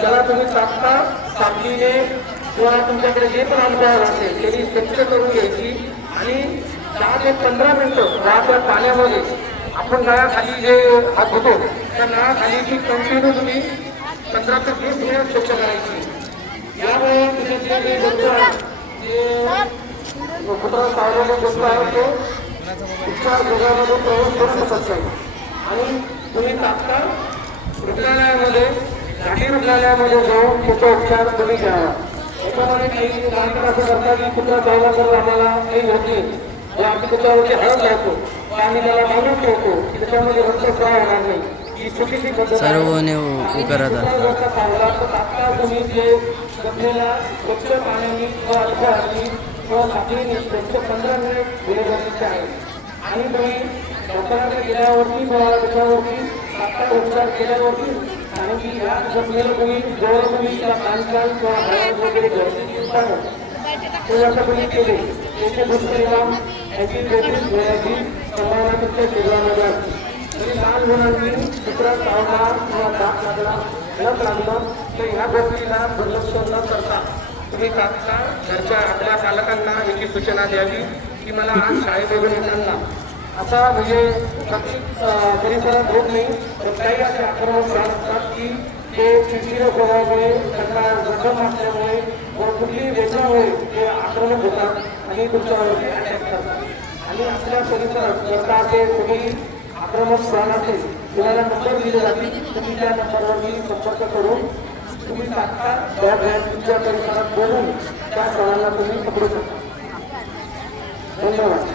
त्याला तुम्ही तात्काळ सावलीने किंवा तुमच्याकडे जे पण अनुभव असेल त्यांनी स्वच्छ करून घ्यायची. आणि दहा ते पंधरा मिनिटं रात्र पाण्यामध्ये आपण नळाखाली जे हात होतो त्या नळाखाली ती कंटिन्यू तुम्ही पंधरा ते वीस मिनिट स्वच्छ करायची. यामुळे तुझे जे जे जंतू आहेत जे कुत्रा चावलेले जंतू आहेत ते उपचार जगामध्ये प्रवेश करू शकत नाही. आणि तुम्ही तात्काळ रुग्णालयामध्ये जाऊन त्याचा उपचार तुम्ही घ्यावा याच्यामध्ये काही नागरिक असं करतात की कुत्रा चावला तर आम्हाला काही होत नाही व आम्ही त्याच्यावरती हळद लावतो व आम्ही त्याला बांधून ठेवतो. की त्याच्यामध्ये रक्तस्राव होणार नाही. ही चुकीची पद्धत. सर्वने करत चावला तर तात्काळ तुम्ही जे स्वच्छ पाण्याने किंवा अल्कोहोलने किंवा साखळीने स्वच्छ पंधरा मिनिट दिले गरजेचे आहे. आणि तुम्ही डॉक्टरांकडे गेल्यावरती किंवा त्याच्यावरती तात्काळ उपचार केल्यावरती कारण की ह्या जखमेला तुम्ही जेवढं तुम्ही त्या बांधकाम किंवा वगैरे ते जर तुम्ही केले त्याचे दुष्परिणाम याची देखील होण्याची संभावना तुमच्या शरीरामध्ये असते तरी लहान मुलांनी कुत्रा चावला किंवा दात लागला लस तर ह्या गोष्टीला दुर्लक्ष न करता तुम्ही तात्काळ घरच्या आपल्या पालकांना याची सूचना द्यावी की मला आज शाळेमधून येताना असा म्हणजे प्रत्येक परिसरात होत नाही तर काही असे आक्रमक झाड असतात की ते चिडचिड स्वभावामुळे त्यांना जखम असल्यामुळे व कुठली वेदनामुळे ते आक्रमक होतात आणि तुमच्यावरती अटॅक करतात. आणि आपल्या परिसरात जर का असे तुम्ही आक्रमक स्थान असेल तुम्हाला नंबर दिले जातील तुम्ही त्या नंबरवरती संपर्क करून तुम्ही तात्काळ डॉग व्हॅन तुमच्या परिसरात बोलून त्या स्थळाला तुम्ही पकडू शकता. धन्यवाद.